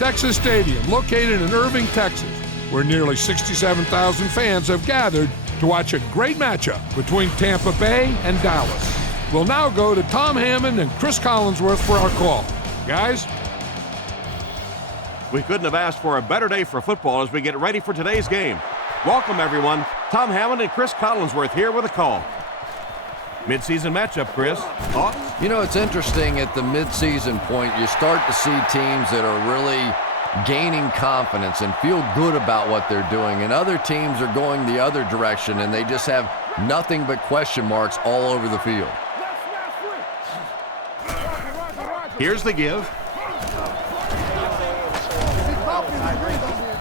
Texas Stadium, located in Irving, Texas, where nearly 67,000 fans have gathered to watch a great matchup between Tampa Bay and Dallas. We'll now go to Tom Hammond and Chris Collinsworth for our call. Guys? We couldn't have asked for a better day for football as we get ready for today's game. Welcome, everyone. Tom Hammond and Chris Collinsworth here with a call. Midseason matchup, Chris. Thoughts? You know, it's interesting at the midseason point, you start to see teams that are really gaining confidence and feel good about what they're doing, and other teams are going the other direction, and they just have nothing but question marks all over the field. Here's the give.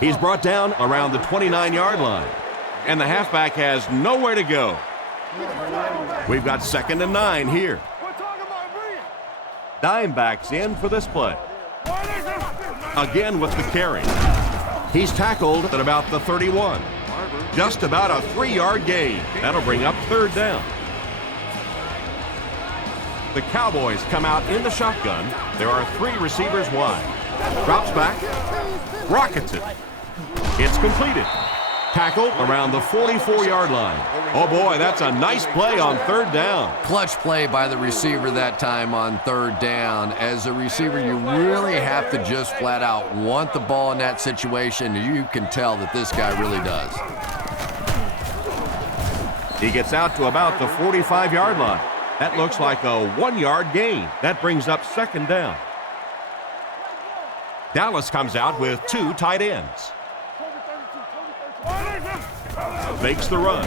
He's brought down around the 29-yard line, and the halfback has nowhere to go. We've got 2nd and 9 here. Dime backs in for this play. Again with the carry. He's tackled at about the 31. Just about a 3-yard gain. That'll bring up 3rd down. The Cowboys come out in the shotgun. There are 3 receivers wide. Drops back. Rockets it. It's completed. Tackled around the 44-yard line. Oh boy, that's a nice play on 3rd down. Clutch play by the receiver that time on 3rd down. As a receiver, you really have to just flat out want the ball in that situation. You can tell that this guy really does. He gets out to about the 45-yard line. That looks like a 1-yard gain. That brings up 2nd down. Dallas comes out with 2 tight ends. Makes the run.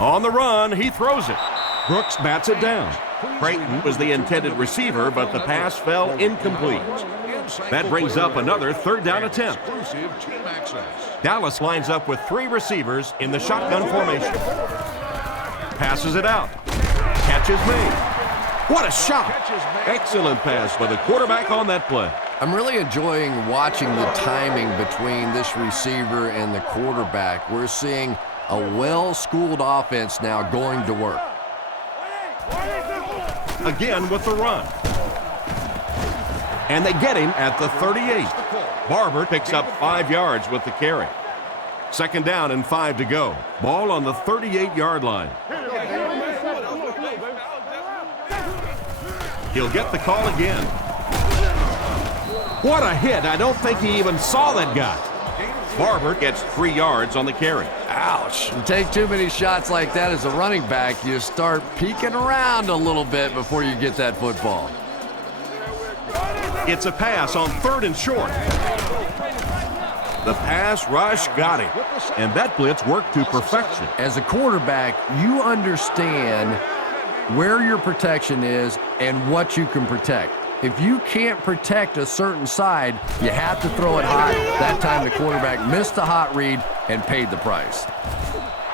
On the run, he throws it. Brooks bats it down. Creighton was the intended receiver, but the pass fell incomplete. That brings up another 3rd down attempt. Dallas lines up with 3 receivers in the shotgun formation. Passes it out. Catch is made. What a shot! Excellent pass by the quarterback on that play. I'm really enjoying watching the timing between this receiver and the quarterback. We're seeing a well-schooled offense now going to work. Again with the run. And they get him at the 38. Barber picks up 5 yards with the carry. 2nd down and 5 to go. Ball on the 38-yard line. He'll get the call again. What a hit. I don't think he even saw that guy. Barber gets 3 yards on the carry. Ouch. You take too many shots like that as a running back, you start peeking around a little bit before you get that football. It's a pass on 3rd and short. The pass rush got him, and that blitz worked to perfection. As a quarterback, you understand where your protection is and what you can protect. If you can't protect a certain side, you have to throw it hot. That time the quarterback missed the hot read and paid the price.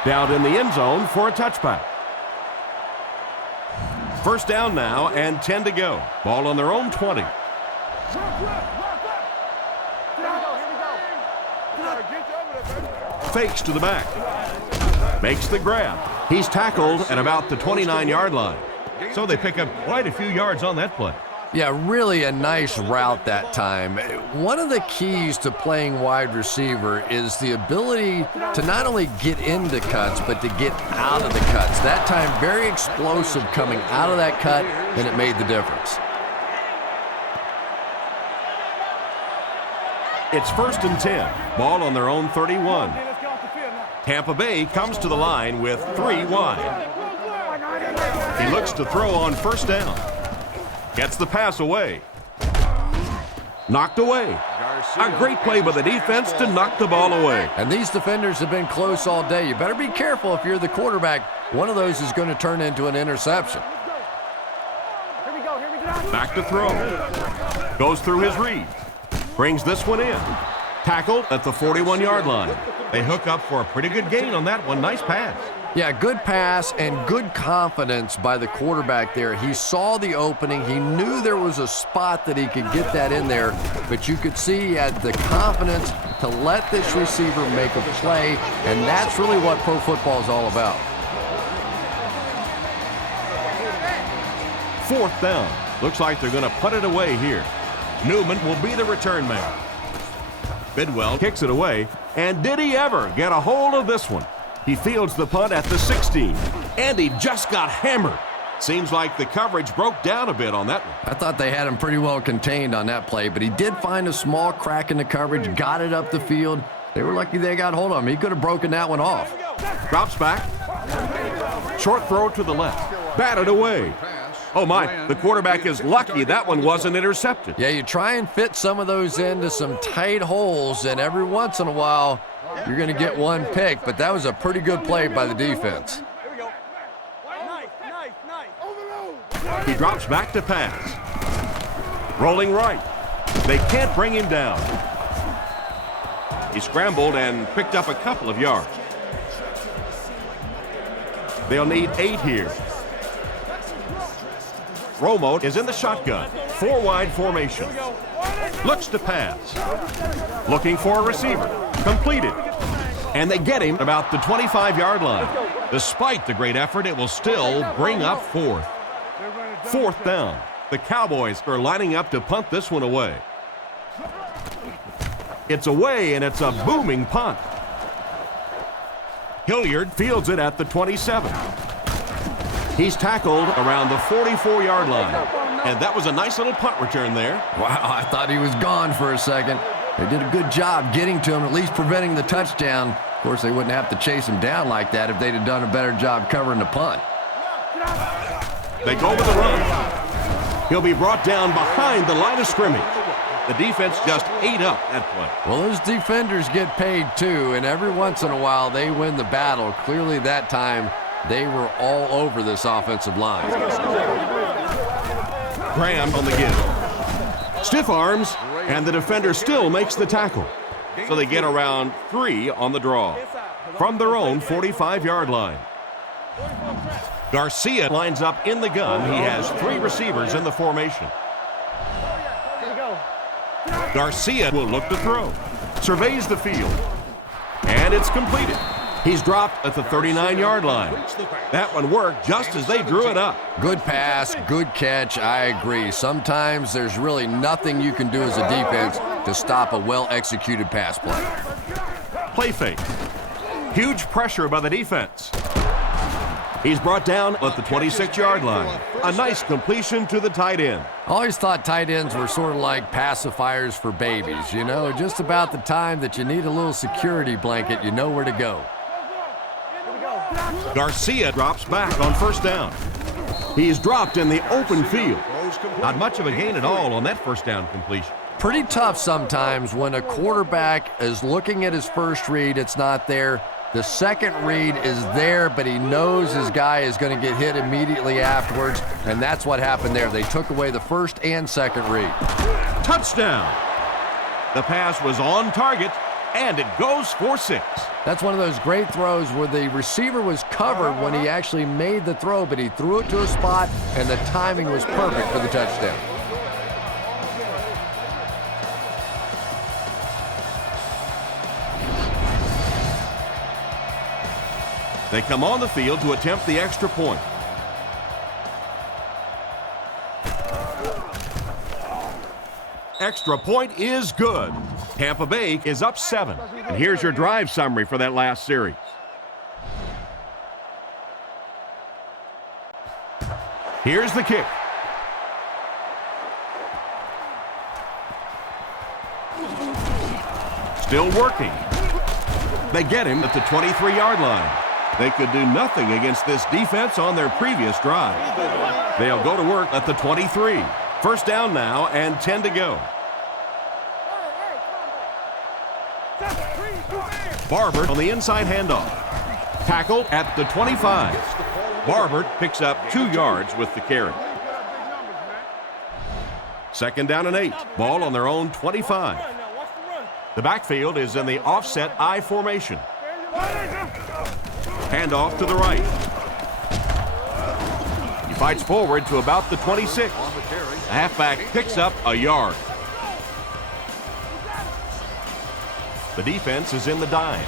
Down in the end zone for a touchback. 1st down now and 10 to go. Ball on their own 20. Fakes to the back. Makes the grab. He's tackled at about the 29-yard line. So they pick up quite a few yards on that play. Yeah, really a nice route that time. One of the keys to playing wide receiver is the ability to not only get into cuts, but to get out of the cuts. That time, very explosive coming out of that cut, and it made the difference. It's 1st and 10. Ball on their own 31. Tampa Bay comes to the line with 3 wide. He looks to throw on 1st down. Gets the pass away. Knocked away. A great play by the defense to knock the ball away. And these defenders have been close all day. You better be careful if you're the quarterback. One of those is going to turn into an interception. Back to throw. Goes through his read. Brings this one in. Tackled at the 41-yard line. They hook up for a pretty good gain on that one. Nice pass. Yeah, good pass and good confidence by the quarterback there. He saw the opening. He knew there was a spot that he could get that in there, but you could see he had the confidence to let this receiver make a play, and that's really what pro football is all about. 4th down. Looks like they're going to put it away here. Newman will be the return man. Bidwell kicks it away, and did he ever get a hold of this one? He fields the punt at the 16, and he just got hammered. Seems like the coverage broke down a bit on that one. I thought they had him pretty well contained on that play, but he did find a small crack in the coverage, got it up the field. They were lucky they got hold of him. He could have broken that one off. Drops back. Short throw to the left. Batted away. Oh my, the quarterback is lucky that one wasn't intercepted. Yeah, you try and fit some of those into some tight holes, and every once in a while, you're going to get one pick, but that was a pretty good play by the defense. He drops back to pass. Rolling right. They can't bring him down. He scrambled and picked up a couple of yards. They'll need 8 here. Romo is in the shotgun. 4-wide formation. Looks to pass. Looking for a receiver. Completed. And they get him about the 25-yard line. Despite the great effort, it will still bring up 4th. 4th down. The Cowboys are lining up to punt this one away. It's away, and it's a booming punt. Hilliard fields it at the 27. He's tackled around the 44-yard line. And that was a nice little punt return there. Wow, I thought he was gone for a second. They did a good job getting to him, at least preventing the touchdown. Of course, they wouldn't have to chase him down like that if they'd have done a better job covering the punt. They go with the run. He'll be brought down behind the line of scrimmage. The defense just ate up that play. Well, those defenders get paid too, and every once in a while they win the battle. Clearly that time they were all over this offensive line. Graham on the give. Stiff arms, and the defender still makes the tackle. So they get around 3 on the draw from their own 45-yard line. Garcia lines up in the gun. He has 3 receivers in the formation. Garcia will look to throw. Surveys the field. And it's completed. He's dropped at the 39-yard line. That one worked just as they drew it up. Good pass, good catch, I agree. Sometimes there's really nothing you can do as a defense to stop a well-executed pass play. Play fake. Huge pressure by the defense. He's brought down at the 26-yard line. A nice completion to the tight end. I always thought tight ends were sort of like pacifiers for babies. You know, just about the time that you need a little security blanket, you know where to go. Garcia drops back on 1st down. He's dropped in the open field. Not much of a gain at all on that 1st down completion. Pretty tough sometimes when a quarterback is looking at his first read, it's not there. The second read is there, but he knows his guy is going to get hit immediately afterwards, and that's what happened there. They took away the first and second read. Touchdown! The pass was on target, and it goes for 6. That's one of those great throws where the receiver was covered when he actually made the throw, but he threw it to a spot, and the timing was perfect for the touchdown. They come on the field to attempt the extra point. Extra point is good. Tampa Bay is up 7. And here's your drive summary for that last series. Here's the kick. Still working. They get him at the 23-yard line. They could do nothing against this defense on their previous drive. They'll go to work at the 23. 1st down now and 10 to go. Barber on the inside handoff. Tackle at the 25. Barber picks up 2 yards with the carry. 2nd down and 8. Ball on their own 25. The backfield is in the offset I formation. Handoff to the right. He fights forward to about the 26. The halfback picks up a yard. The defense is in the dime.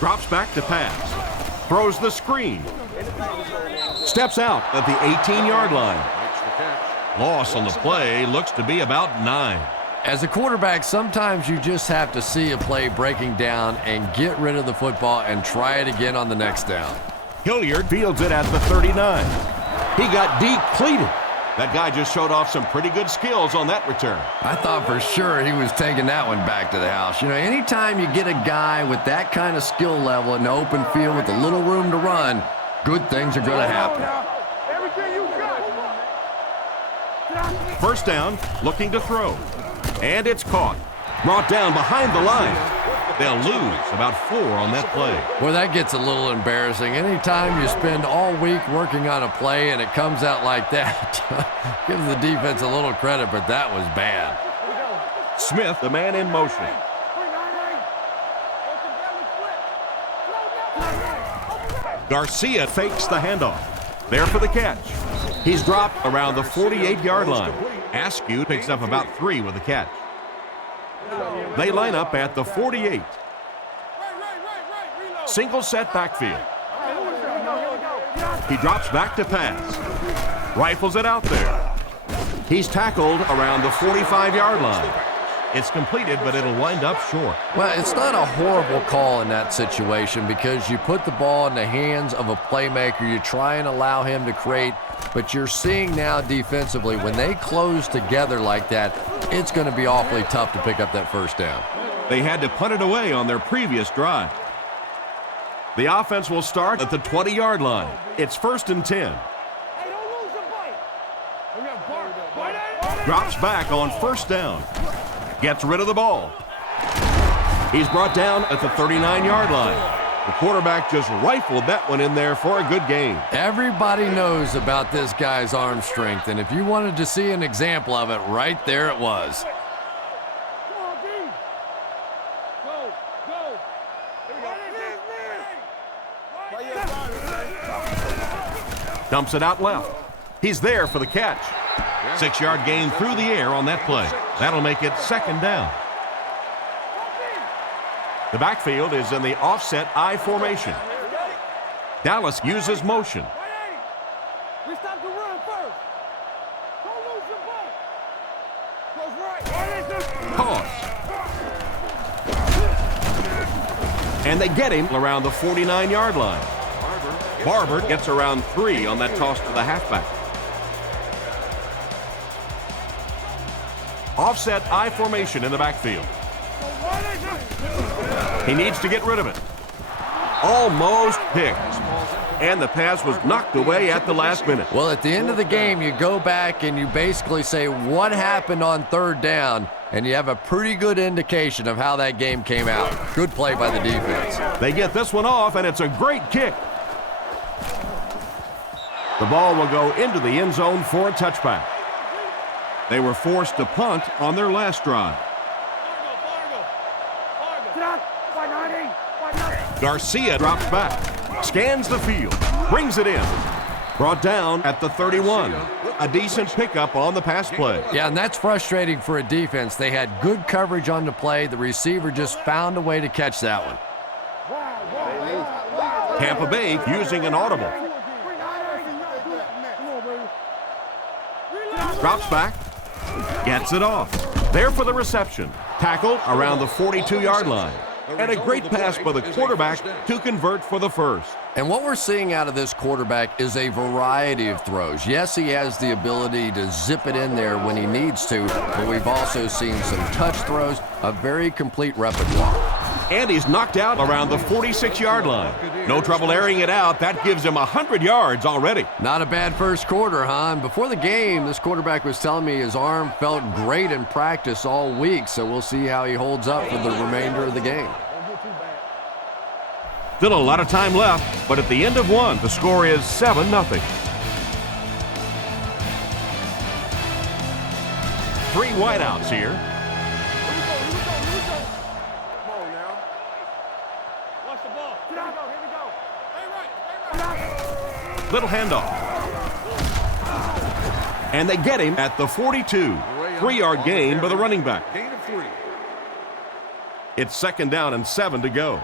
Drops back to pass. Throws the screen. Steps out at the 18-yard line. Loss on the play looks to be about 9. As a quarterback, sometimes you just have to see a play breaking down and get rid of the football and try it again on the next down. Hilliard fields it at the 39. He got depleted. That guy just showed off some pretty good skills on that return. I thought for sure he was taking that one back to the house. You know, anytime you get a guy with that kind of skill level in the open field with a little room to run, good things are going to happen. First down, looking to throw. And it's caught. Brought down behind the line. They'll lose about 4 on that play. Well, that gets a little embarrassing. Anytime you spend all week working on a play and it comes out like that, give the defense a little credit, but that was bad. Smith, the man in motion. Garcia fakes the handoff. There for the catch. He's dropped around the 48-yard line. Askew picks up about 3 with the catch. They line up at the 48. Single set backfield. He drops back to pass. Rifles it out there. He's tackled around the 45-yard line. It's completed, but it'll wind up short. Well, it's not a horrible call in that situation because you put the ball in the hands of a playmaker. You try and allow him to create, but you're seeing now defensively, when they close together like that, it's going to be awfully tough to pick up that first down. They had to punt it away on their previous drive. The offense will start at the 20-yard line. It's 1st and 10. Drops back on 1st down. Gets rid of the ball. He's brought down at the 39-yard line. The quarterback just rifled that one in there for a good game. Everybody knows about this guy's arm strength, and if you wanted to see an example of it, right there it was. Dumps it out left. He's there for the catch. 6-yard gain through the air on that play. That'll make it 2nd down. The backfield is in the offset I formation. Dallas uses motion. Toss. And they get him around the 49-yard line. Barber gets around 3 on that toss to the halfback. Offset I formation in the backfield. He needs to get rid of it. Almost picked. And the pass was knocked away at the last minute. Well, at the end of the game, you go back and you basically say what happened on 3rd down, and you have a pretty good indication of how that game came out. Good play by the defense. They get this one off, and it's a great kick. The ball will go into the end zone for a touchback. They were forced to punt on their last drive. Garcia drops back, scans the field, brings it in. Brought down at the 31. A decent pickup on the pass play. Yeah, and that's frustrating for a defense. They had good coverage on the play. The receiver just found a way to catch that one. Tampa Bay using an audible. Drops back, gets it off. There for the reception. Tackled around the 42-yard line. And a great pass by the quarterback to convert for the first. And what we're seeing out of this quarterback is a variety of throws. Yes, he has the ability to zip it in there when he needs to, but we've also seen some touch throws, a very complete repertoire. And he's knocked out around the 46-yard line. No trouble airing it out. That gives him 100 yards already. Not a bad first quarter, huh? And before the game, this quarterback was telling me his arm felt great in practice all week, so we'll see how he holds up for the remainder of the game. Still a lot of time left, but at the end of one, the score is 7-0. 3 wideouts here. Little handoff. And they get him at the 42. 3-yard gain by the running back. It's 2nd down and 7 to go.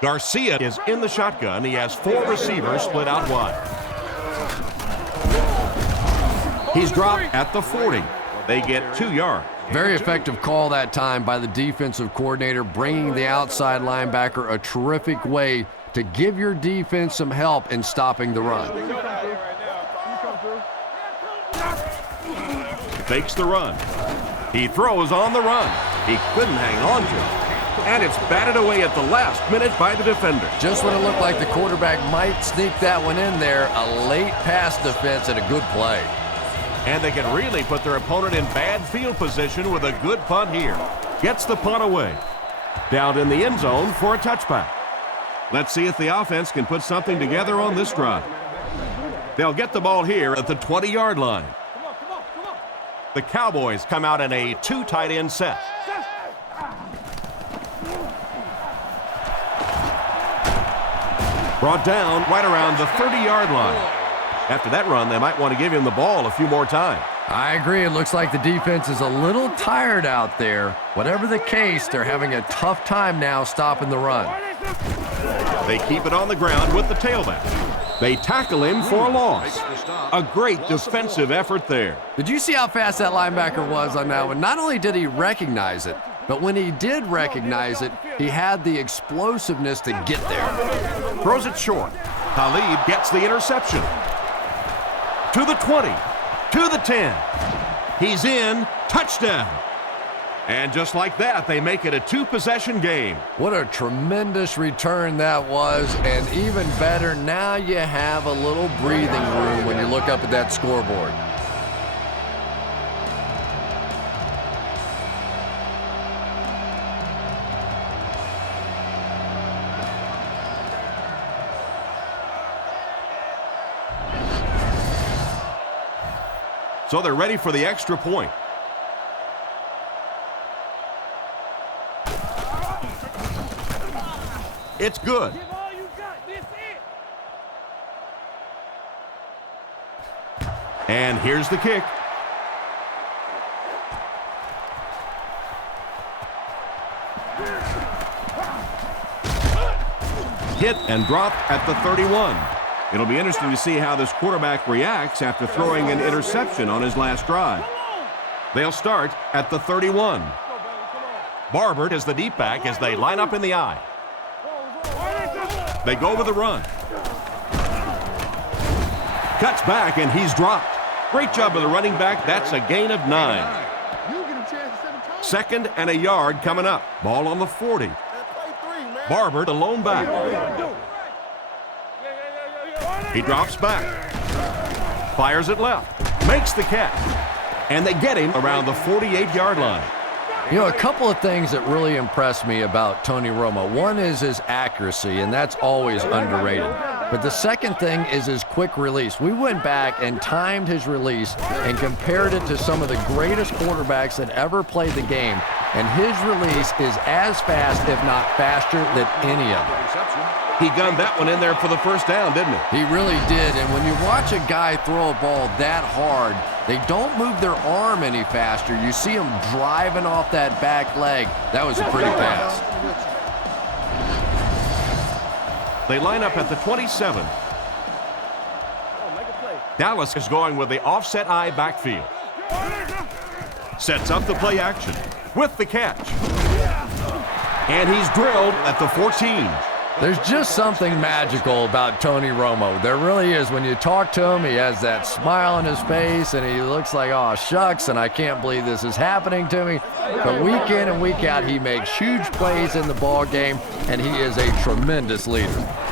Garcia is in the shotgun. He has 4 receivers split out wide. He's dropped at the 40. They get 2 yards. Very effective call that time by the defensive coordinator, bringing the outside linebacker, a terrific way to give your defense some help in stopping the run. Fakes the run. He throws on the run. He couldn't hang on to it. And it's batted away at the last minute by the defender. Just when it looked like the quarterback might sneak that one in there, a late pass defense and a good play. And they can really put their opponent in bad field position with a good punt here. Gets the punt away. Down in the end zone for a touchback. Let's see if the offense can put something together on this drive. They'll get the ball here at the 20-yard line. The Cowboys come out in a 2 tight end set. Brought down right around the 30-yard line. After that run, they might want to give him the ball a few more times. I agree. It looks like the defense is a little tired out there. Whatever the case, they're having a tough time now stopping the run. They keep it on the ground with the tailback. They tackle him for a loss. A great defensive effort there. Did you see how fast that linebacker was on that one? Not only did he recognize it, but when he did recognize it, he had the explosiveness to get there. Throws it short. Talib gets the interception. To the 20. To the 10. He's in. Touchdown. And just like that, they make it a 2-possession game. What a tremendous return that was, and even better, now you have a little breathing room when you look up at that scoreboard. So they're ready for the extra point. It's good. And here's the kick. Hit and drop at the 31. It'll be interesting to see how this quarterback reacts after throwing an interception on his last drive. They'll start at the 31. Barber is the deep back as they line up in the I. They go with a run. Cuts back, and he's dropped. Great job of the running back. That's a gain of 9. 2nd and a yard coming up. Ball on the 40. Barber, the lone back. He drops back. Fires it left. Makes the catch. And they get him around the 48-yard line. You know, a couple of things that really impressed me about Tony Romo. One is his accuracy, and that's always underrated. But the second thing is his quick release. We went back and timed his release and compared it to some of the greatest quarterbacks that ever played the game. And his release is as fast, if not faster, than any of them. He gunned that one in there for the first down, didn't he? He really did. And when you watch a guy throw a ball that hard, they don't move their arm any faster. You see him driving off that back leg. That was a pretty pass. They line up at the 27. Dallas is going with the offset I backfield. Sets up the play action with the catch. And he's drilled at the 14. There's just something magical about Tony Romo. There really is. When you talk to him, he has that smile on his face, and he looks like, oh, shucks, and I can't believe this is happening to me. But week in and week out, he makes huge plays in the ball game, and he is a tremendous leader.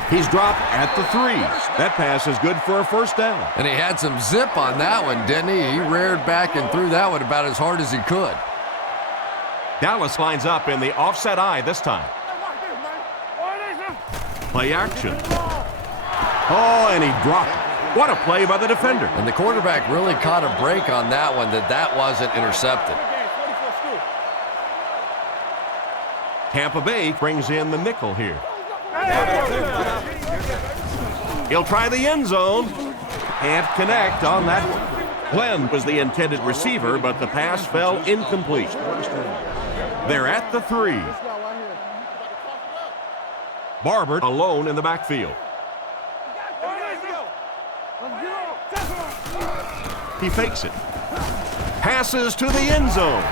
He's dropped at the 3. That pass is good for a first down. And he had some zip on that one, didn't he? He reared back and threw that one about as hard as he could. Dallas lines up in the offset I this time. Play action. Oh, and he dropped it. What a play by the defender. And the quarterback really caught a break on that one, that wasn't intercepted. Tampa Bay brings in the nickel here. He'll try the end zone. Can't connect on that one. Glenn was the intended receiver, but the pass fell incomplete. They're at the 3. Barber alone in the backfield. He fakes it. Passes to the end zone.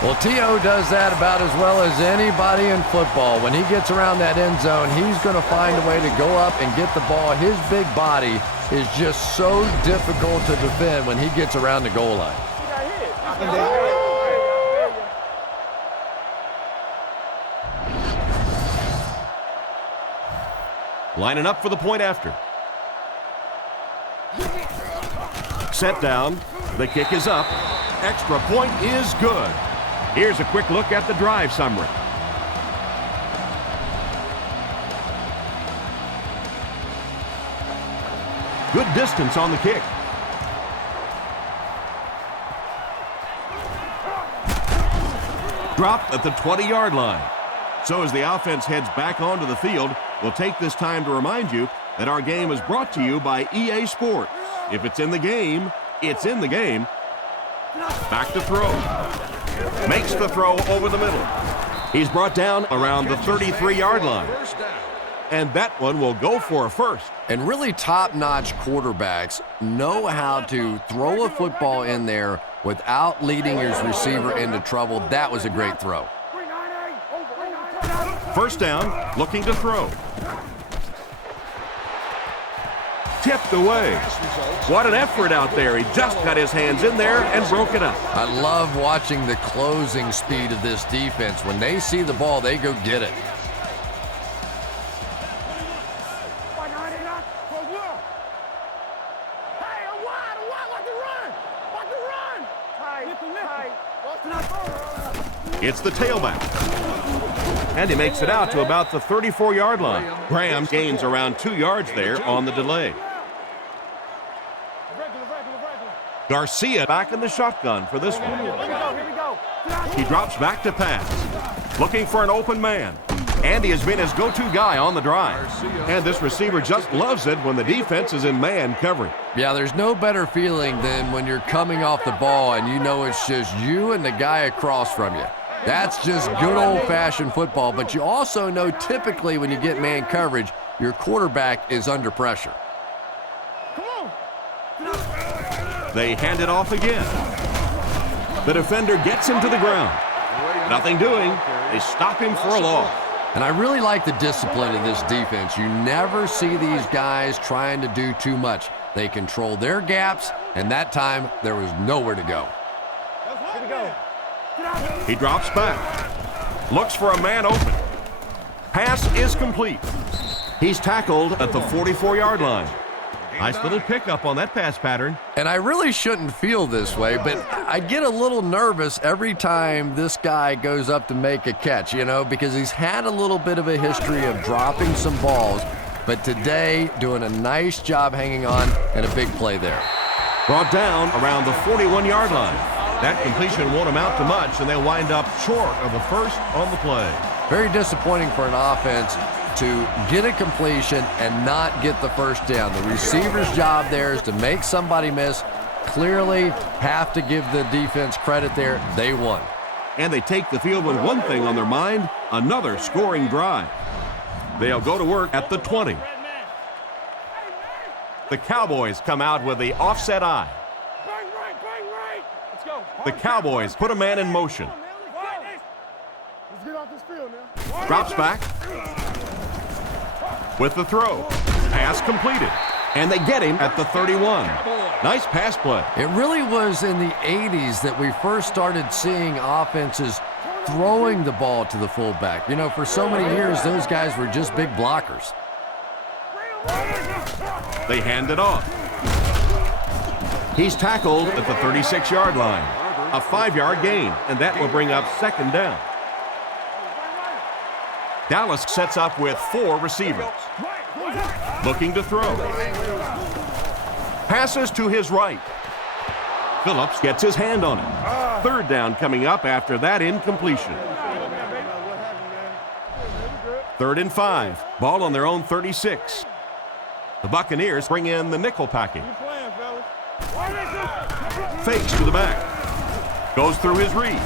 Well, T.O. does that about as well as anybody in football. When he gets around that end zone, he's going to find a way to go up and get the ball. His big body is just so difficult to defend when he gets around the goal line. Lining up for the point after. Set down. The kick is up. Extra point is good. Here's a quick look at the drive summary. Good distance on the kick. Dropped at the 20-yard line. So as the offense heads back onto the field, we'll take this time to remind you that our game is brought to you by EA Sports. If it's in the game, it's in the game. Back to throw. Makes the throw over the middle. He's brought down around the 33-yard line. And that one will go for a first. And really top-notch quarterbacks know how to throw a football in there without leading his receiver into trouble. That was a great throw. First down, looking to throw. Tipped away. What an effort out there. He just got his hands in there and broke it up. I love watching the closing speed of this defense. When they see the ball, they go get it. It's the tailback. And he makes it out to about the 34-yard line. Graham gains around 2 yards there on the delay. Garcia back in the shotgun for this one. He drops back to pass. Looking for an open man. Andy has been his go-to guy on the drive. And this receiver just loves it when the defense is in man covering. Yeah, there's no better feeling than when you're coming off the ball and you know it's just you and the guy across from you. That's just good old-fashioned football, but you also know typically when you get man coverage, your quarterback is under pressure. They hand it off again. The defender gets him to the ground. Nothing doing. They stop him for a loss. And I really like the discipline of this defense. You never see these guys trying to do too much. They control their gaps, and that time there was nowhere to go. Here we go. He drops back. Looks for a man open. Pass is complete. He's tackled at the 44-yard line. Nice little pickup on that pass pattern. And I really shouldn't feel this way, but I get a little nervous every time this guy goes up to make a catch, you know, because he's had a little bit of a history of dropping some balls, but today doing a nice job hanging on and a big play there. Brought down around the 41-yard line. That completion won't amount to much, and they'll wind up short of the first on the play. Very disappointing for an offense to get a completion and not get the first down. The receiver's job there is to make somebody miss. Clearly have to give the defense credit there. They won. And they take the field with one thing on their mind, another scoring drive. They'll go to work at the 20. The Cowboys come out with the offset eye. The Cowboys put a man in motion. Drops back. With the throw. Pass completed. And they get him at the 31. Nice pass play. It really was in the 80s that we first started seeing offenses throwing the ball to the fullback. You know, for so many years, those guys were just big blockers. They hand it off. He's tackled at the 36-yard line. A 5-yard gain, and that will bring up second down. Dallas sets up with 4 receivers. Looking to throw. Passes to his right. Phillips gets his hand on it. Third down coming up after that incompletion. 3rd and 5. Ball on their own 36. The Buccaneers bring in the nickel package. Fakes to the back. Goes through his read.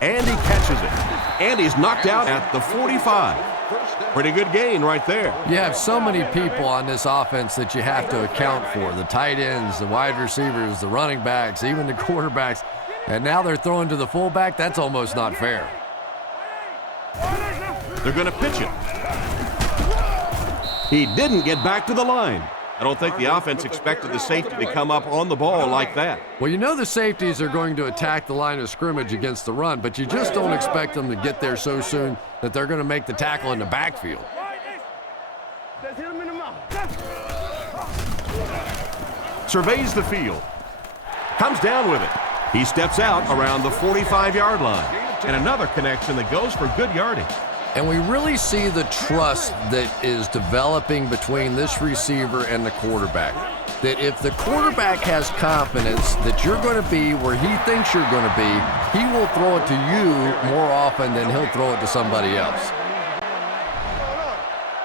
And he catches it. And he's knocked out at the 45. Pretty good gain right there. You have so many people on this offense that you have to account for. The tight ends, the wide receivers, the running backs, even the quarterbacks. And now they're throwing to the fullback. That's almost not fair. They're going to pitch it. He didn't get back to the line. I don't think the offense expected the safety to come up on the ball like that. Well, you know the safeties are going to attack the line of scrimmage against the run, but you just don't expect them to get there so soon that they're going to make the tackle in the backfield. Surveys the field. Comes down with it. He steps out around the 45-yard line. And another connection that goes for good yardage. And we really see the trust that is developing between this receiver and the quarterback. That if the quarterback has confidence that you're going to be where he thinks you're going to be, he will throw it to you more often than he'll throw it to somebody else.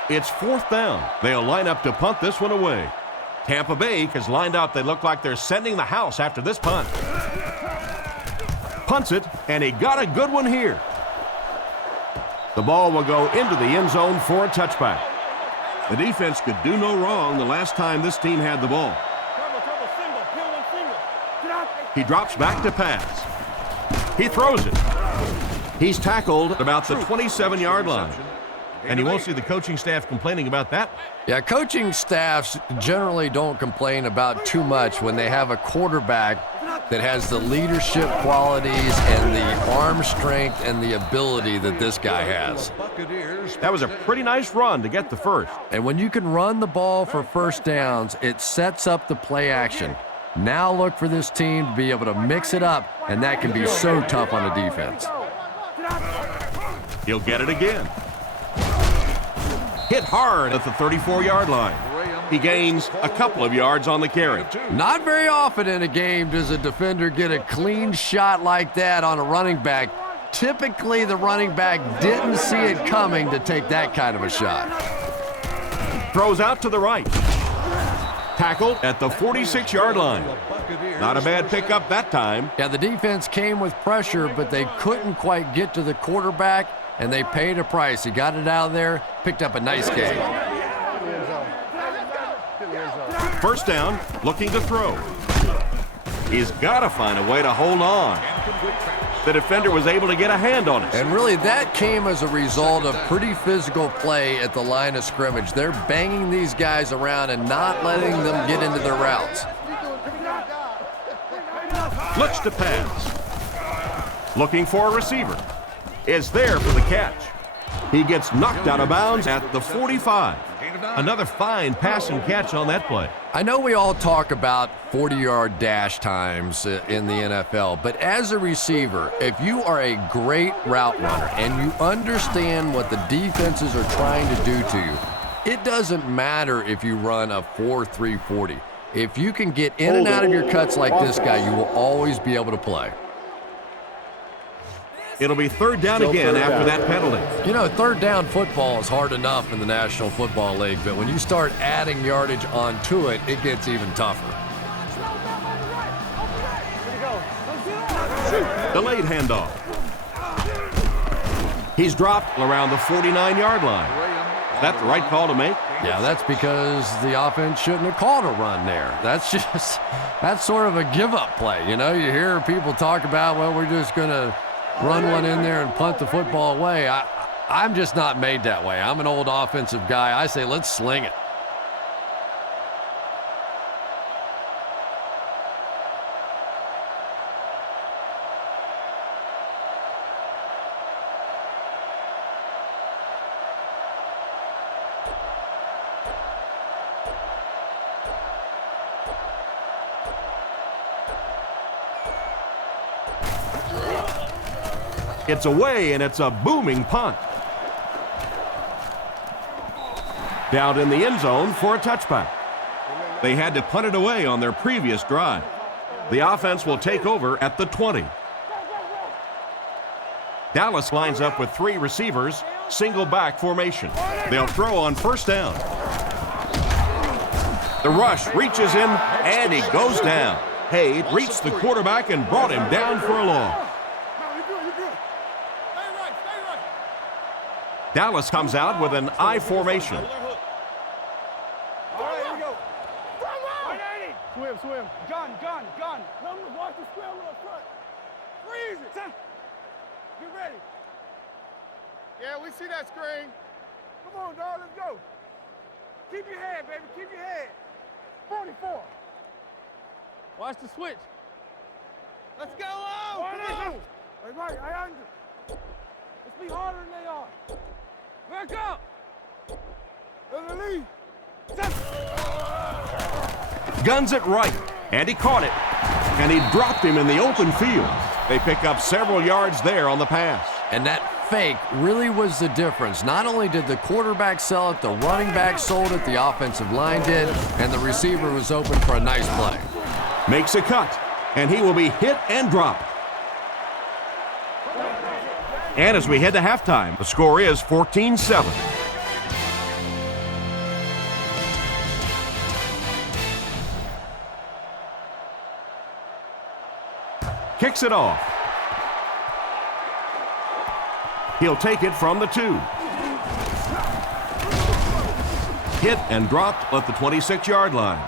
It's 4th down. They'll line up to punt this one away. Tampa Bay has lined up. They look like they're sending the house after this punt. Punts it, and he got a good one here. The ball will go into the end zone for a touchback. The defense could do no wrong the last time this team had the ball. He drops back to pass. He throws it. He's tackled at about the 27-yard line. And you won't see the coaching staff complaining about that. Yeah, coaching staffs generally don't complain about too much when they have a quarterback that has the leadership qualities and the arm strength and the ability that this guy has. That was a pretty nice run to get the first. And when you can run the ball for first downs, it sets up the play action. Now look for this team to be able to mix it up, and that can be so tough on a defense. He'll get it again. Hit hard at the 34-yard line. He gains a couple of yards on the carry. Not very often in a game does a defender get a clean shot like that on a running back. Typically, the running back didn't see it coming to take that kind of a shot. Throws out to the right. Tackled at the 46-yard line. Not a bad pickup that time. Yeah, the defense came with pressure, but they couldn't quite get to the quarterback, and they paid a price. He got it out of there, picked up a nice gain. First down, looking to throw. He's got to find a way to hold on. The defender was able to get a hand on it. And really, that came as a result of pretty physical play at the line of scrimmage. They're banging these guys around and not letting them get into their routes. Looks to pass. Looking for a receiver. Is there for the catch. He gets knocked out of bounds at the 45. Another fine pass and catch on that play. I know we all talk about 40-yard dash times in the NFL, but as a receiver, if you are a great route runner and you understand what the defenses are trying to do to you, it doesn't matter if you run a 4.3 40. If you can get in and out of your cuts like this guy, you will always be able to play. It'll be third down again after that penalty. You know, third down football is hard enough in the National Football League, but when you start adding yardage onto it, it gets even tougher. Delayed handoff. He's dropped around the 49-yard line. Is that the right call to make? Yeah, that's because the offense shouldn't have called a run there. That's sort of a give-up play. You know, you hear people talk about, well, we're just going to run one in there and punt the football away. I'm just not made that way. I'm an old offensive guy. I say, let's sling it. It's away, and it's a booming punt. Down in the end zone for a touchback. They had to punt it away on their previous drive. The offense will take over at the 20. Dallas lines up with 3 receivers, single back formation. They'll throw on first down. The rush reaches him, and he goes down. Hayde reached the quarterback and brought him down for a loss. Dallas comes out with an I formation. All right, here we go. Swim. Gun. Watch the scramble up front. Freeze it. Get ready. Yeah, we see that screen. Come on, dog, let's go. Keep your head, baby, keep your head. 44. Watch the switch. Let's go, oh! Right, I under. Let's be harder than they are. Back up. There's a lead. Guns it right, and he caught it. And he dropped him in the open field. They pick up several yards there on the pass. And that fake really was the difference. Not only did the quarterback sell it, the running back sold it, the offensive line did, and the receiver was open for a nice play. Makes a cut, and he will be hit and dropped. And as we head to halftime, the score is 14-7. Kicks it off. He'll take it from the 2. Hit and dropped at the 26-yard line.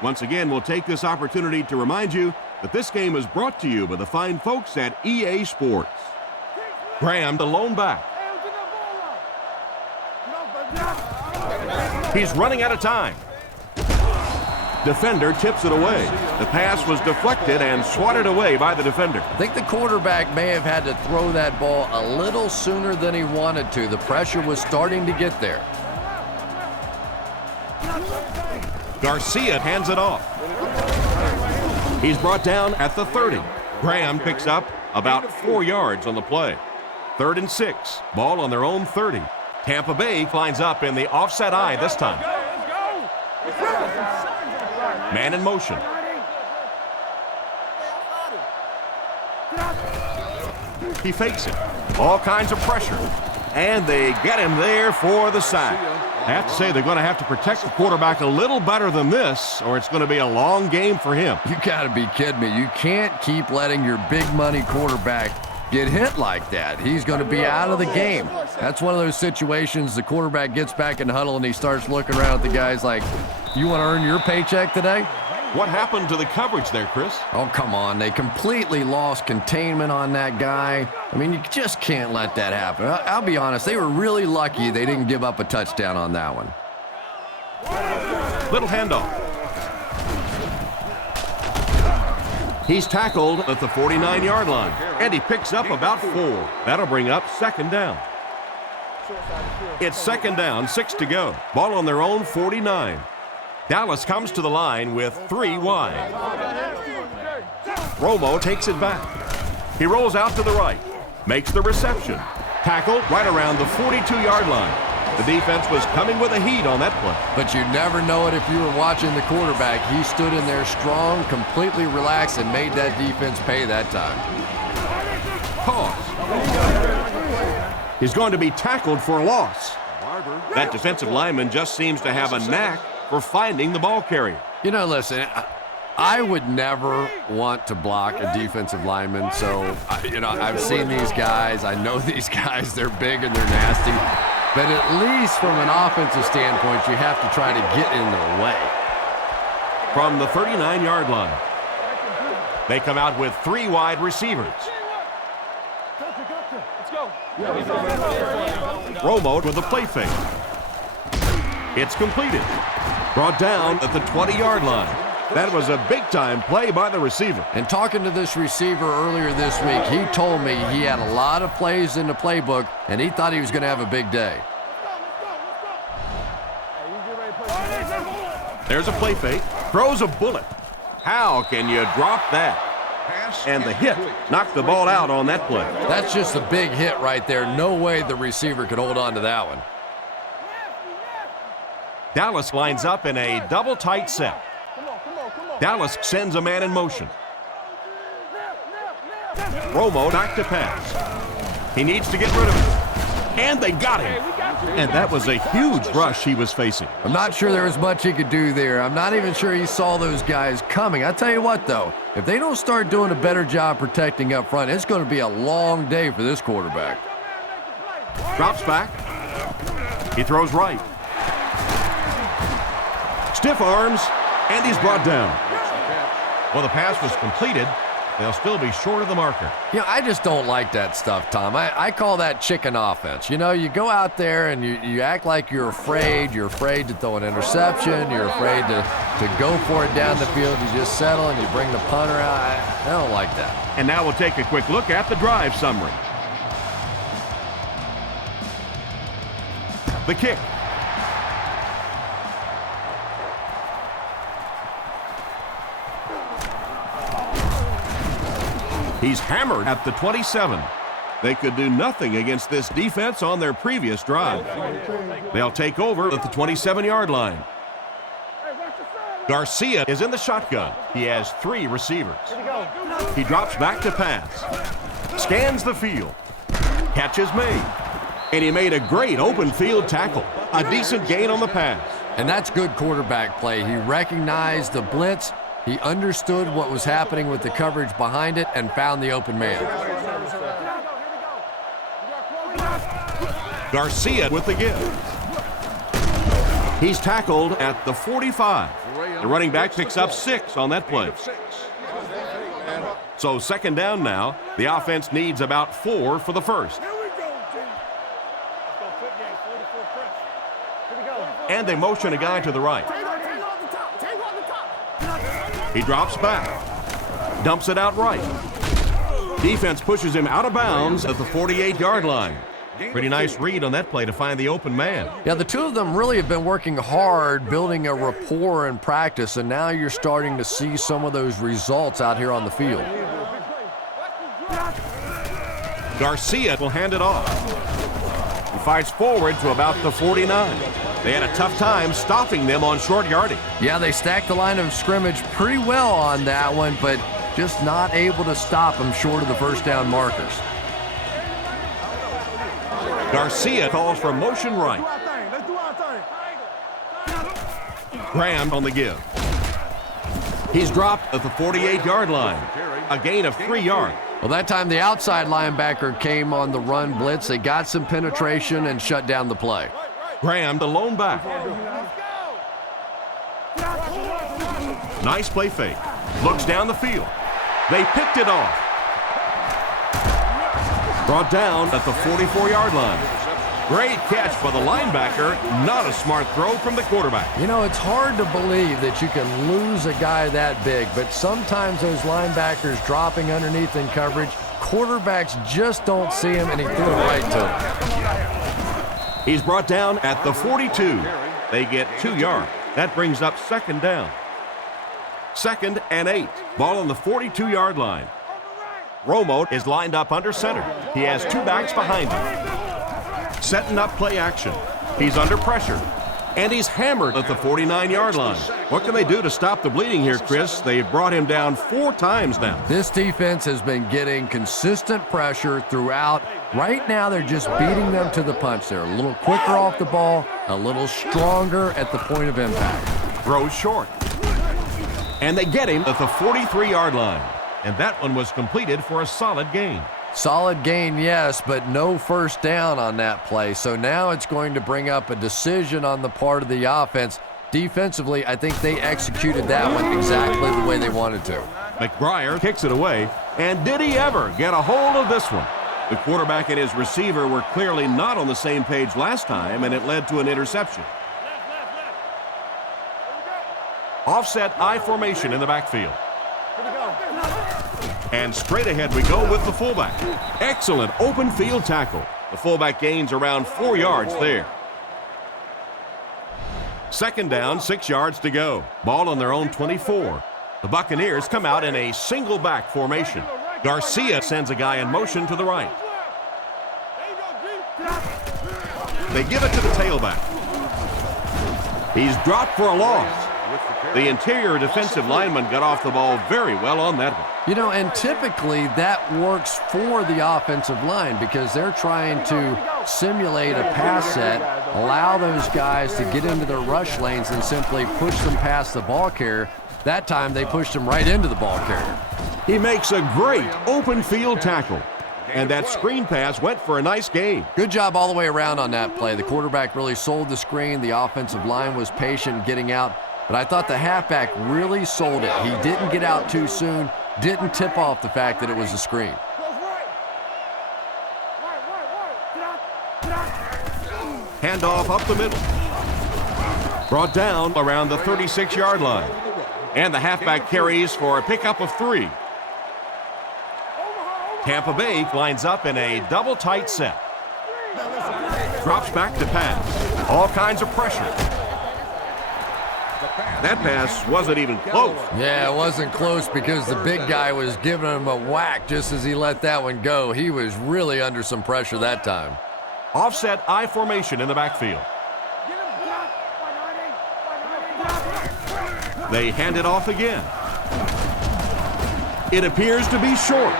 Once again, we'll take this opportunity to remind you that this game is brought to you by the fine folks at EA Sports. Graham, the lone back. He's running out of time. Defender tips it away. The pass was deflected and swatted away by the defender. I think the quarterback may have had to throw that ball a little sooner than he wanted to. The pressure was starting to get there. Garcia hands it off. He's brought down at the 30. Graham picks up about 4 yards on the play. 3rd and 6. Ball on their own 30. Tampa Bay climbs up in the offset eye this time. Man in motion. He fakes it. All kinds of pressure. And they get him there for the sack. I have to say they're going to have to protect the quarterback a little better than this, or it's going to be a long game for him. You got to be kidding me. You can't keep letting your big money quarterback get hit like that. He's going to be out of the game. That's one of those situations the quarterback gets back in the huddle and he starts looking around at the guys like, you want to earn your paycheck today? What happened to the coverage there, Chris? Oh, come on. They completely lost containment on that guy. I mean, you just can't let that happen. I'll be honest, they were really lucky they didn't give up a touchdown on that one. Little handoff. He's tackled at the 49-yard line, and he picks up about 4. That'll bring up 2nd down. It's 2nd down, 6 to go. Ball on their own 49. Dallas comes to the line with 3 wide. Romo takes it back. He rolls out to the right, makes the reception. Tackled right around the 42-yard line. The defense was coming with a heat on that play. But you never know it if you were watching the quarterback. He stood in there strong, completely relaxed, and made that defense pay that time. Pause. He's going to be tackled for a loss. That defensive lineman just seems to have a knack for finding the ball carrier. You know, listen, I would never want to block a defensive lineman, so, I've seen these guys. I know these guys. They're big and they're nasty. But at least from an offensive standpoint, you have to try to get in their way. From the 39-yard line, they come out with 3 wide receivers. Let's go. Romo with a play fake. It's completed. Brought down at the 20-yard line. That was a big-time play by the receiver. And talking to this receiver earlier this week, he told me he had a lot of plays in the playbook, and he thought he was going to have a big day. There's a play fake. Throws a bullet. How can you drop that? And the hit knocked the ball out on that play. That's just a big hit right there. No way the receiver could hold on to that one. Dallas lines up in a double tight set. Dallas sends a man in motion. Romo back to pass. He needs to get rid of it. And they got him. And that was a huge rush he was facing. I'm not sure there was much he could do there. I'm not even sure he saw those guys coming. I tell you what, though, if they don't start doing a better job protecting up front, it's going to be a long day for this quarterback. Drops back. He throws right. Stiff arms, and he's brought down. Well, the pass was completed. They'll still be short of the marker. Yeah, I just don't like that stuff, Tom. I call that chicken offense. You know, you go out there and you act like you're afraid. You're afraid to throw an interception. You're afraid to go for it down the field. You just settle and you bring the punter out. I don't like that. And now we'll take a quick look at the drive summary. The kick. He's hammered at the 27. They could do nothing against this defense on their previous drive. They'll take over at the 27-yard line. Garcia is in the shotgun. He has 3 receivers. He drops back to pass. Scans the field. Catch is made. And he made a great open field tackle. A decent gain on the pass. And that's good quarterback play. He recognized the blitz. He understood what was happening with the coverage behind it and found the open man. Garcia with the give. He's tackled at the 45. The running back picks up 6 on that play. So second down now. The offense needs about 4 for the first. And they motion a guy to the right. He drops back. Dumps it out right. Defense pushes him out of bounds at the 48-yard line. Pretty nice read on that play to find the open man. Yeah, the two of them really have been working hard, building a rapport in practice, and now you're starting to see some of those results out here on the field. Garcia will hand it off. He fights forward to about the 49. They had a tough time stopping them on short yardage. Yeah, they stacked the line of scrimmage pretty well on that one, but just not able to stop them short of the first down markers. Garcia calls for motion right. Graham on the give. He's dropped at the 48-yard line. A gain of 3 yards. Well, that time the outside linebacker came on the run blitz. They got some penetration and shut down the play. Graham, the lone back. Nice play fake. Looks down the field. They picked it off. Brought down at the 44-yard line. Great catch for the linebacker. Not a smart throw from the quarterback. You know, it's hard to believe that you can lose a guy that big, but sometimes those linebackers dropping underneath in coverage, quarterbacks just don't see him, and he threw it right to him. He's brought down at the 42. They get 2 yards. That brings up second down. 2nd and 8. Ball on the 42-yard line. Romo is lined up under center. He has 2 backs behind him. Setting up play action. He's under pressure. And he's hammered at the 49-yard line. What can they do to stop the bleeding here, Chris? They've brought him down 4 times now. This defense has been getting consistent pressure throughout. Right now, they're just beating them to the punch. They're a little quicker off the ball, a little stronger at the point of impact. Throws short. And they get him at the 43-yard line. And that one was completed for a solid gain. Solid gain, yes, but no first down on that play. So now it's going to bring up a decision on the part of the offense. Defensively, I think they executed that one exactly the way they wanted to. McBriar kicks it away. And did he ever get a hold of this one? The quarterback and his receiver were clearly not on the same page last time, and it led to an interception. Offset I formation in the backfield. And straight ahead we go with the fullback. Excellent open field tackle. The fullback gains around 4 yards there. Second down, 6 yards to go. Ball on their own 24. The Buccaneers come out in a single back formation. Garcia sends a guy in motion to the right. They give it to the tailback. He's dropped for a loss. The interior defensive lineman got off the ball very well on that one. You know, and typically that works for the offensive line because they're trying to simulate a pass set, allow those guys to get into their rush lanes and simply push them past the ball carrier. That time they pushed him right into the ball carrier. He makes a great open field tackle. And that screen pass went for a nice gain. Good job all the way around on that play. The quarterback really sold the screen. The offensive line was patient getting out. But I thought the halfback really sold it. He didn't get out too soon, didn't tip off the fact that it was a screen. Handoff up the middle. Brought down around the 36-yard line. And the halfback carries for a pickup of 3. Tampa Bay lines up in a double tight set. Drops back to pass. All kinds of pressure. That pass wasn't even close. Yeah, it wasn't close because the big guy was giving him a whack just as he let that one go. He was really under some pressure that time. Offset I formation in the backfield. They hand it off again. It appears to be short.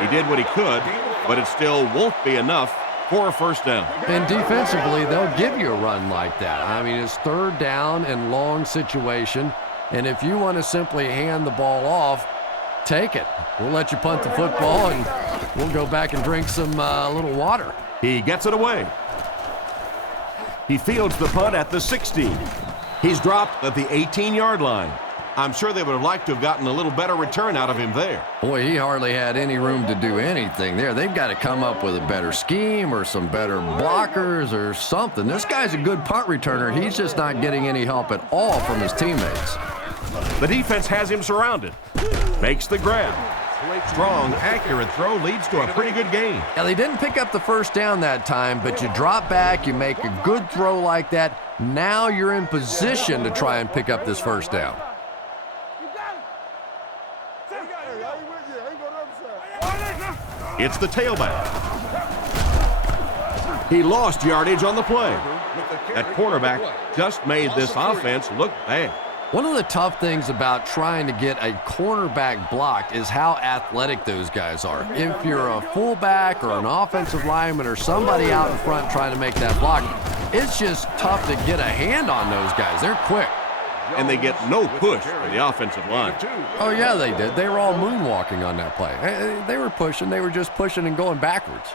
He did what he could, but it still won't be enough for a first down. And defensively, they'll give you a run like that. I mean, it's third down and long situation, and if you want to simply hand the ball off, take it. We'll let you punt the football, and we'll go back and drink some little water. He gets it away. He fields the punt at the 16. He's dropped at the 18-yard line. I'm sure they would have liked to have gotten a little better return out of him there. Boy, he hardly had any room to do anything there. They've got to come up with a better scheme or some better blockers or something. This guy's a good punt returner. He's just not getting any help at all from his teammates. The defense has him surrounded. Makes the grab. Strong, accurate throw leads to a pretty good gain. Now, they didn't pick up the first down that time, but you drop back, you make a good throw like that. Now you're in position to try and pick up this first down. It's the tailback. He lost yardage on the play. That cornerback just made this offense look bad. One of the tough things about trying to get a cornerback blocked is how athletic those guys are. If you're a fullback or an offensive lineman or somebody out in front trying to make that block, it's just tough to get a hand on those guys. They're quick. And they get no push from the offensive line. Oh, yeah, they did. They were all moonwalking on that play. They were pushing. They were just pushing and going backwards.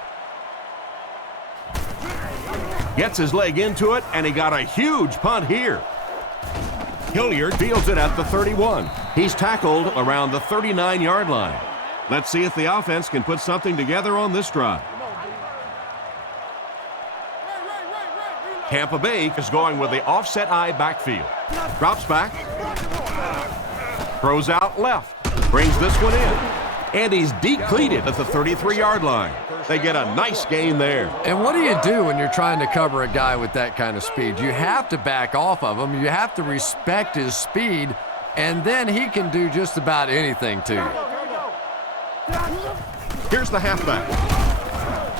Gets his leg into it, and he got a huge punt here. Hilliard fields it at the 31. He's tackled around the 39-yard line. Let's see if the offense can put something together on this drive. Tampa Bay is going with the offset I backfield. Drops back. Throws out left. Brings this one in. And he's depleted at the 33-yard line. They get a nice gain there. And what do you do when you're trying to cover a guy with that kind of speed? You have to back off of him. You have to respect his speed, and then he can do just about anything to you. Here's the halfback.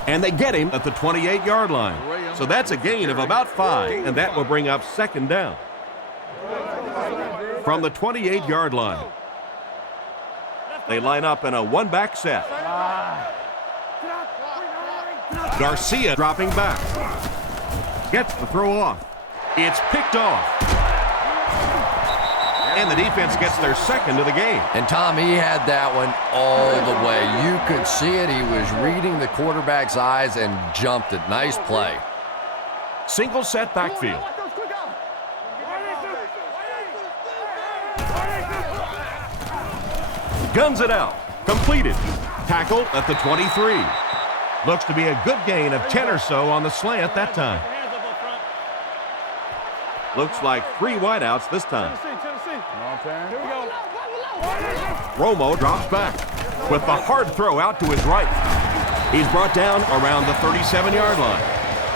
And they get him at the 28-yard line. So that's a gain of about 5, and that will bring up second down. From the 28-yard line, they line up in a one-back set. Garcia dropping back. Gets the throw off. It's picked off. And the defense gets their second of the game. And Tom, he had that one all the way. You could see it. He was reading the quarterback's eyes and jumped it. Nice play. Single set backfield. Guns it out. Completed. Tackled at the 23. Looks to be a good gain of 10 or so on the slant that time. Looks like 3 wideouts this time. Romo drops back with the hard throw out to his right. He's brought down around the 37-yard line.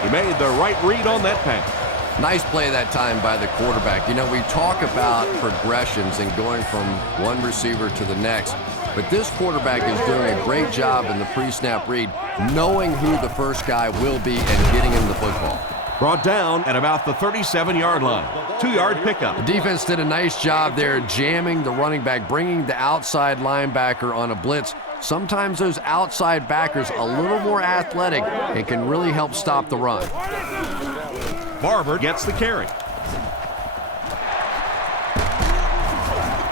He made the right read on that pass. Nice play that time by the quarterback. You know, we talk about progressions and going from one receiver to the next, but this quarterback is doing a great job in the pre-snap read, knowing who the first guy will be and getting him the football. Brought down at about the 37-yard line. 2-yard pickup. The defense did a nice job there jamming the running back, bringing the outside linebacker on a blitz. Sometimes those outside backers a little more athletic and can really help stop the run. Barber gets the carry.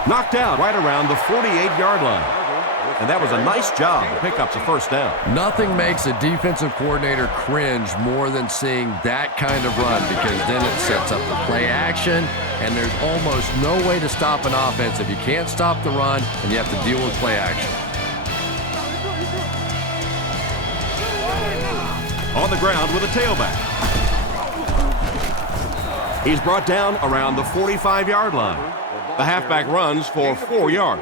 Knocked out right around the 48-yard line. and that was a nice job to pick up the first down. Nothing makes a defensive coordinator cringe more than seeing that kind of run, because then it sets up the play action, and there's almost no way to stop an offense if you can't stop the run and you have to deal with play action. On the ground with a tailback. He's brought down around the 45-yard line. The halfback runs for 4 yards.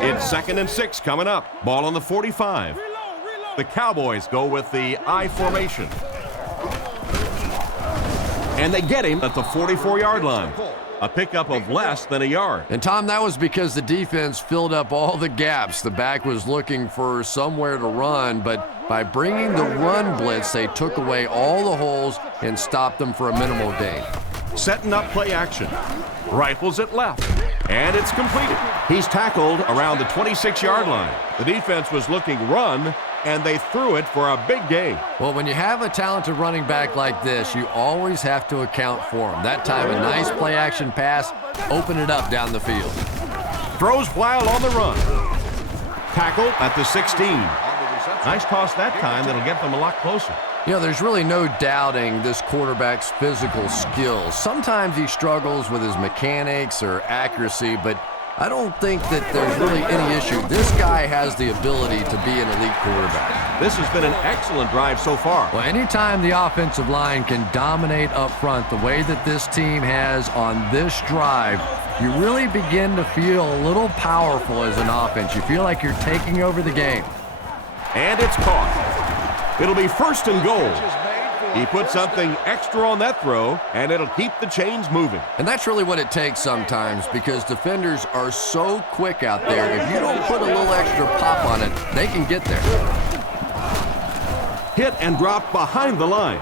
It's 2nd and 6 coming up. Ball on the 45. The Cowboys go with the I formation. And they get him at the 44-yard line. A pickup of less than a yard. And, Tom, that was because the defense filled up all the gaps. The back was looking for somewhere to run, but by bringing the run blitz, they took away all the holes and stopped them for a minimal gain. Setting up play action. Rifles it left. And it's completed. He's tackled around the 26-yard line. The defense was looking run, and they threw it for a big gain. Well, when you have a talented running back like this, you always have to account for him. That time, a nice play-action pass, open it up down the field. Throws while on the run. Tackle at the 16. Nice toss that time that'll get them a lot closer. You know, there's really no doubting this quarterback's physical skills. Sometimes he struggles with his mechanics or accuracy, but I don't think that there's really any issue. This guy has the ability to be an elite quarterback. This has been an excellent drive so far. Well, anytime the offensive line can dominate up front the way that this team has on this drive, you really begin to feel a little powerful as an offense. You feel like you're taking over the game. And it's caught. It'll be 1st and goal. He put something extra on that throw, and it'll keep the chains moving. And that's really what it takes sometimes, because defenders are so quick out there. If you don't put a little extra pop on it, they can get there. Hit and drop behind the line.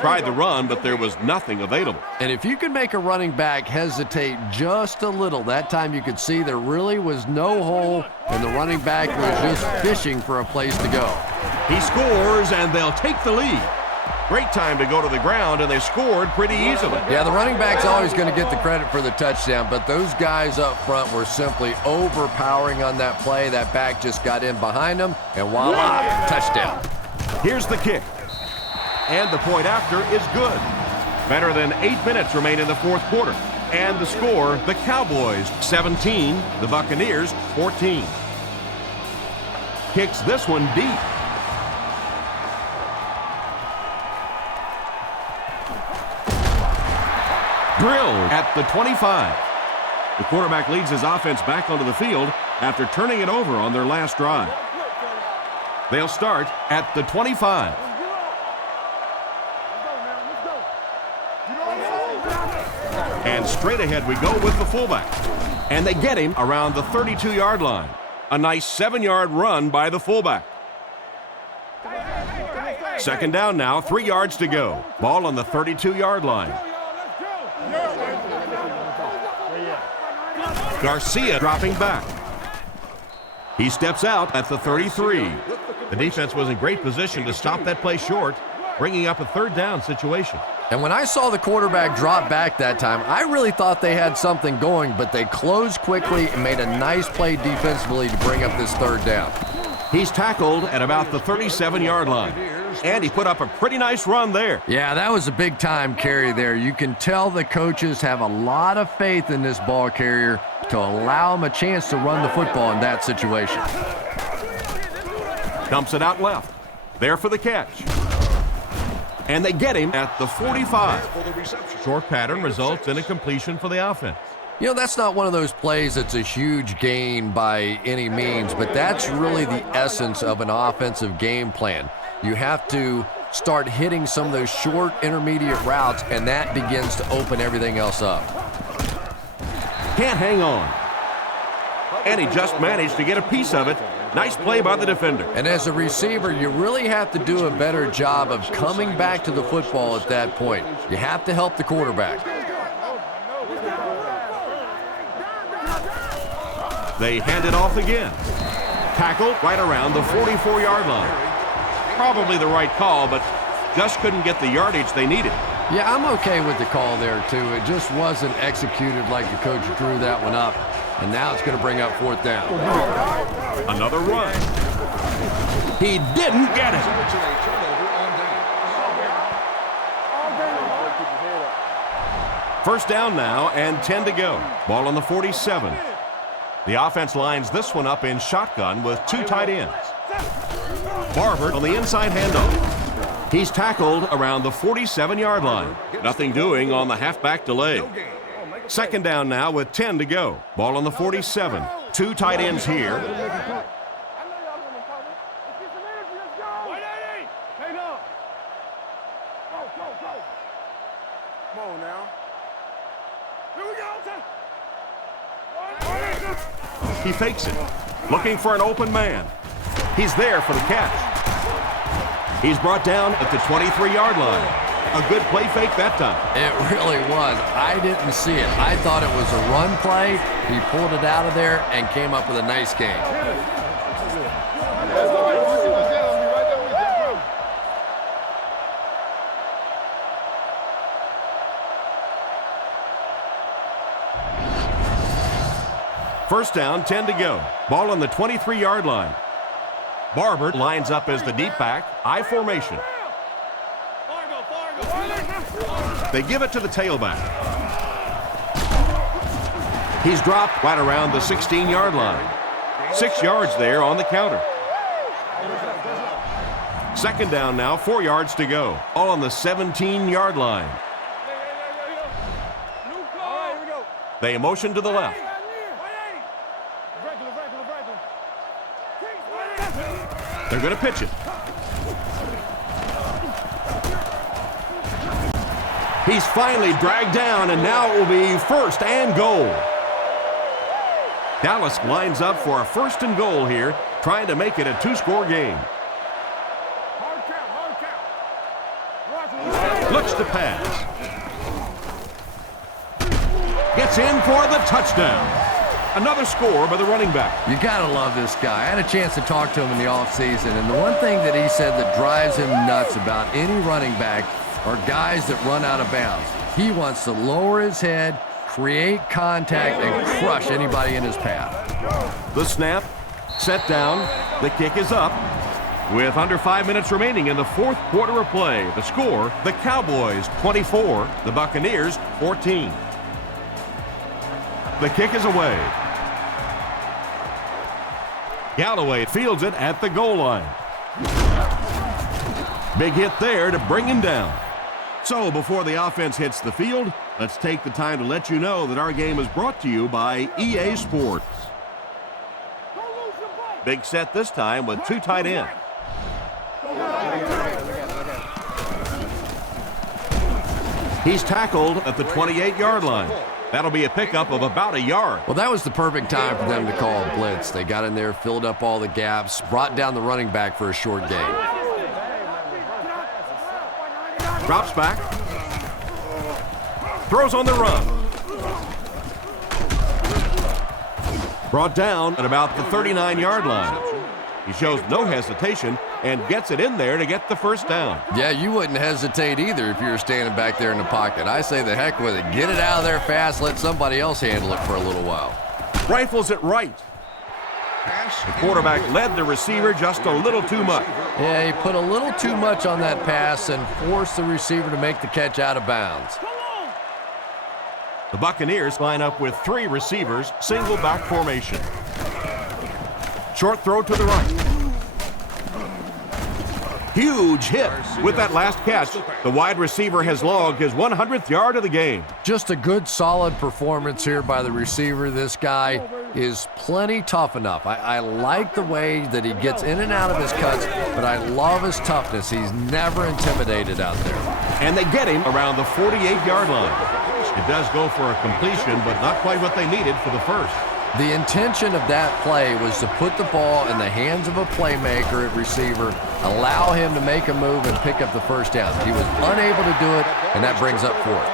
Tried the run, but there was nothing available. And if you can make a running back hesitate just a little, that time you could see there really was no hole, and the running back was just fishing for a place to go. He scores, and they'll take the lead. Great time to go to the ground, and they scored pretty easily. Yeah, the running back's always going to get the credit for the touchdown, but those guys up front were simply overpowering on that play. That back just got in behind them, and voila, touchdown. Here's the kick. And the point after is good. Better than 8 minutes remain in the 4th quarter. And the score, the Cowboys 17, the Buccaneers 14. Kicks this one deep. Drilled at the 25. The quarterback leads his offense back onto the field after turning it over on their last drive. They'll start at the 25. And straight ahead we go with the fullback. And they get him around the 32-yard line. A nice 7-yard run by the fullback. 2nd down now, 3 yards to go. Ball on the 32-yard line. Garcia dropping back. He steps out at the 33. The defense was in great position to stop that play short, bringing up a 3rd down situation. And when I saw the quarterback drop back that time, I really thought they had something going, but they closed quickly and made a nice play defensively to bring up this 3rd down. He's tackled at about the 37-yard line. And he put up a pretty nice run there. Yeah, that was a big-time carry there. You can tell the coaches have a lot of faith in this ball carrier to allow him a chance to run the football in that situation. Dumps it out left. There for the catch. And they get him at the 45. Short pattern results in a completion for the offense. You know, that's not one of those plays that's a huge gain by any means, but that's really the essence of an offensive game plan. You have to start hitting some of those short intermediate routes, and that begins to open everything else up. Can't hang on. And he just managed to get a piece of it. Nice play by the defender. And as a receiver, you really have to do a better job of coming back to the football at that point. You have to help the quarterback. They hand it off again. Tackle right around the 44-yard line. Probably the right call, but just couldn't get the yardage they needed. Yeah, I'm okay with the call there, too. It just wasn't executed like the coach drew that one up. And now it's going to bring up 4th down. Another run. He didn't get it. First down now and 10 to go. Ball on the 47. The offense lines this one up in shotgun with 2 tight ends. Barber on the inside handoff. He's tackled around the 47-yard line. Nothing doing on the halfback delay. Second down now with 10 to go. Ball on the 47. 2 tight ends here. Come on now. Here we go. He fakes it, looking for an open man. He's there for the catch. He's brought down at the 23-yard line. A good play fake that time. It really was. I didn't see it. I thought it was a run play. He pulled it out of there and came up with a nice game. First down, 10 to go. Ball on the 23-yard line. Barber lines up as the deep back, I formation. They give it to the tailback. He's dropped right around the 16-yard line. 6 yards there on the counter. Second down now, 4 yards to go. All on the 17-yard line. They motion to the left. They're going to pitch it. He's finally dragged down, and now it will be first and goal. Dallas lines up for a first and goal here, trying to make it a 2-score game. Looks to pass. Gets in for the touchdown. Another score by the running back. You got to love this guy. I had a chance to talk to him in the offseason, and the one thing that he said that drives him nuts about any running back are guys that run out of bounds. He wants to lower his head, create contact, and crush anybody in his path. The snap, set down, the kick is up. With under 5 minutes remaining in the 4th quarter of play, the score, the Cowboys 24, the Buccaneers 14. The kick is away. Galloway fields it at the goal line. Big hit there to bring him down. So before the offense hits the field, let's take the time to let you know that our game is brought to you by EA Sports. Big set this time with 2 tight ends. He's tackled at the 28-yard line. That'll be a pickup of about a yard. Well, that was the perfect time for them to call a blitz. They got in there, filled up all the gaps, brought down the running back for a short gain. Drops back. Throws on the run. Brought down at about the 39-yard line. He shows no hesitation and gets it in there to get the first down. Yeah, you wouldn't hesitate either if you were standing back there in the pocket. I say the heck with it. Get it out of there fast. Let somebody else handle it for a little while. Rifles it right. The quarterback led the receiver just a little too much. Yeah, he put a little too much on that pass and forced the receiver to make the catch out of bounds. The Buccaneers line up with 3 receivers, single back formation. Short throw to the right. Huge hit. With that last catch, the wide receiver has logged his 100th yard of the game. Just a good, solid performance here by the receiver. This guy is plenty tough enough. I like the way that he gets in and out of his cuts, but I love his toughness. He's never intimidated out there. And they get him around the 48-yard line. It does go for a completion, but not quite what they needed for the first. The intention of that play was to put the ball in the hands of a playmaker at receiver, allow him to make a move and pick up the first down. He was unable to do it, and that brings up 4th.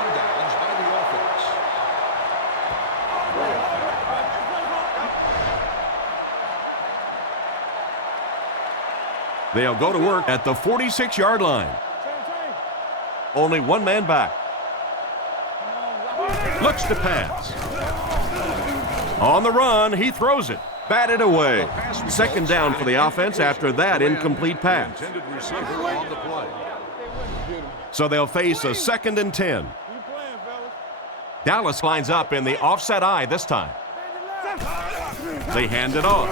They'll go to work at the 46-yard line. Only one man back. Looks to pass. On the run, he throws it. Batted away. Second down for the offense after that incomplete pass. So they'll face a 2nd and 10. Dallas lines up in the offset eye this time. They hand it off.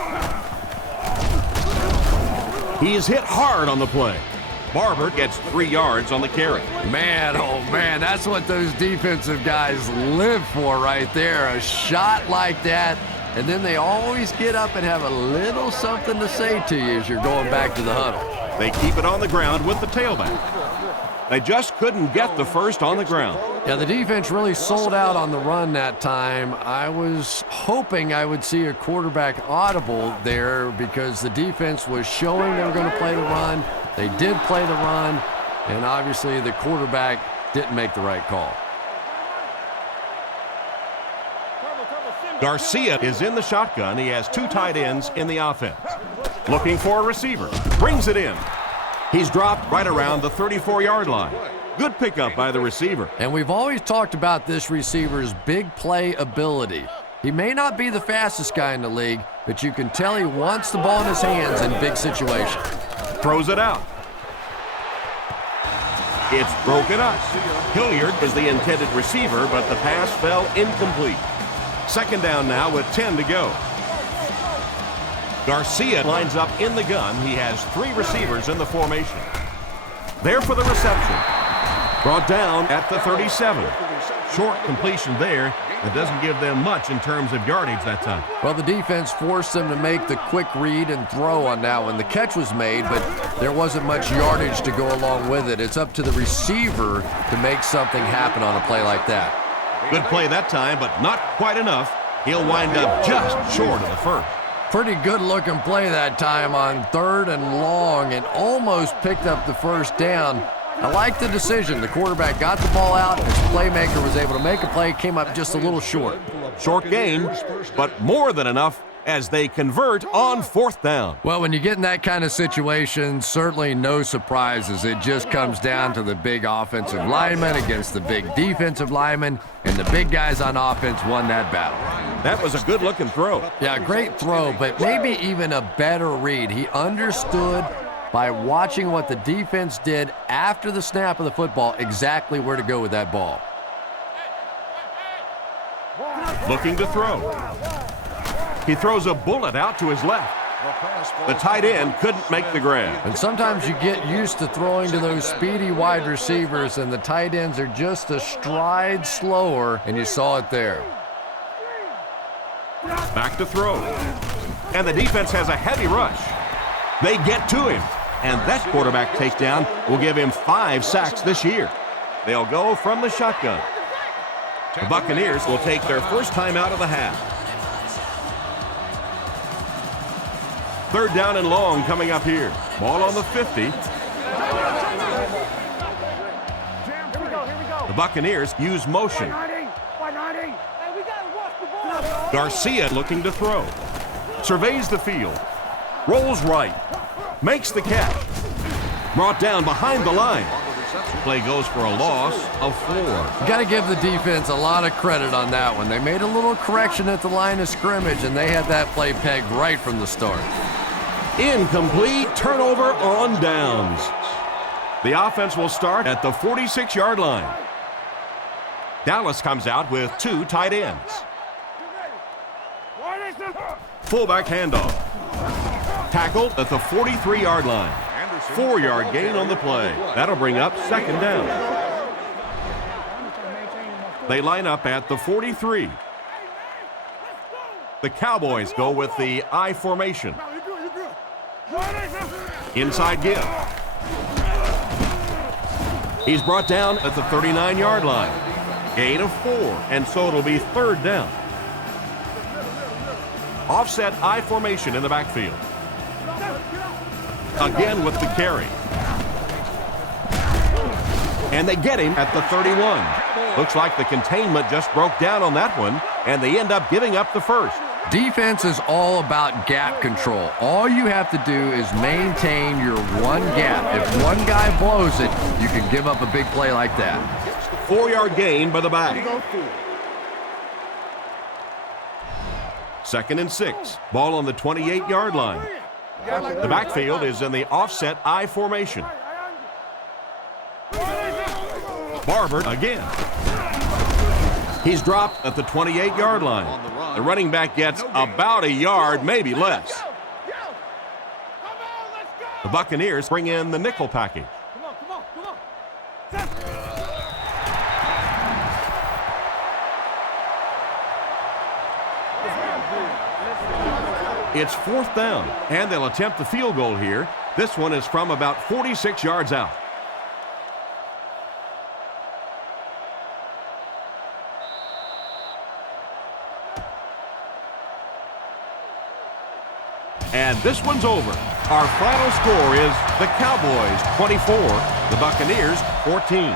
He's hit hard on the play. Barber gets 3 yards on the carry. Man, oh man, that's what those defensive guys live for right there. A shot like that, and then they always get up and have a little something to say to you as you're going back to the huddle. They keep it on the ground with the tailback. They just couldn't get the first on the ground. Yeah, the defense really sold out on the run that time. I was hoping I would see a quarterback audible there because the defense was showing they were going to play the run. They did play the run, and obviously the quarterback didn't make the right call. Garcia is in the shotgun. He has 2 tight ends in the offense. Looking for a receiver. Brings it in. He's dropped right around the 34-yard line. Good pickup by the receiver. And we've always talked about this receiver's big play ability. He may not be the fastest guy in the league, but you can tell he wants the ball in his hands in big situations. Throws it out. It's broken up. Hilliard was the intended receiver, but the pass fell incomplete. Second down now with 10 to go. Garcia lines up in the gun. He has 3 receivers in the formation. There for the reception. Brought down at the 37. Short completion there. It doesn't give them much in terms of yardage that time. Well, the defense forced them to make the quick read and throw on that one. The catch was made, but there wasn't much yardage to go along with it. It's up to the receiver to make something happen on a play like that. Good play that time, but not quite enough. He'll wind up just short of the first. Pretty good looking play that time on 3rd and long and almost picked up the first down. I like the decision. The quarterback got the ball out. His playmaker was able to make a play, came up just a little short. Short gain, but more than enough as they convert on 4th down. Well, when you get in that kind of situation, certainly no surprises. It just comes down to the big offensive lineman against the big defensive lineman, and the big guys on offense won that battle. That was a good-looking throw. Yeah, great throw, but maybe even a better read. He understood by watching what the defense did after the snap of the football exactly where to go with that ball. Looking to throw. He throws a bullet out to his left. The tight end couldn't make the grab. And sometimes you get used to throwing to those speedy wide receivers, and the tight ends are just a stride slower, and you saw it there. Back to throw. And the defense has a heavy rush. They get to him. And that quarterback takedown will give him 5 sacks this year. They'll go from the shotgun. The Buccaneers will take their first time out of the half. 3rd down and long coming up here. Ball on the 50. The Buccaneers use motion. Garcia looking to throw. Surveys the field. Rolls right. Makes the catch. Brought down behind the line. Play goes for a loss of 4. Got to give the defense a lot of credit on that one. They made a little correction at the line of scrimmage, and they had that play pegged right from the start. Incomplete, turnover on downs. The offense will start at the 46-yard line. Dallas comes out with 2 tight ends. Fullback handoff. Tackled at the 43-yard line. 4-yard gain on the play. That'll bring up 2nd down. They line up at the 43. The Cowboys go with the I formation. Inside give. He's brought down at the 39-yard line. Gain of 4, and so it'll be 3rd down. Offset I formation in the backfield. Again with the carry. And they get him at the 31. Looks like the containment just broke down on that one, and they end up giving up the first. Defense is all about gap control. All you have to do is maintain your one gap. If one guy blows it, you can give up a big play like that. 4-yard gain by the back. 2nd and 6. Ball on the 28-yard line. The backfield is in the offset I formation. Barber again. He's dropped at the 28-yard line. The running back gets about a yard, maybe less. The Buccaneers bring in the nickel package. It's 4th down, and they'll attempt the field goal here. This one is from about 46 yards out. And this one's over. Our final score is the Cowboys 24, the Buccaneers 14.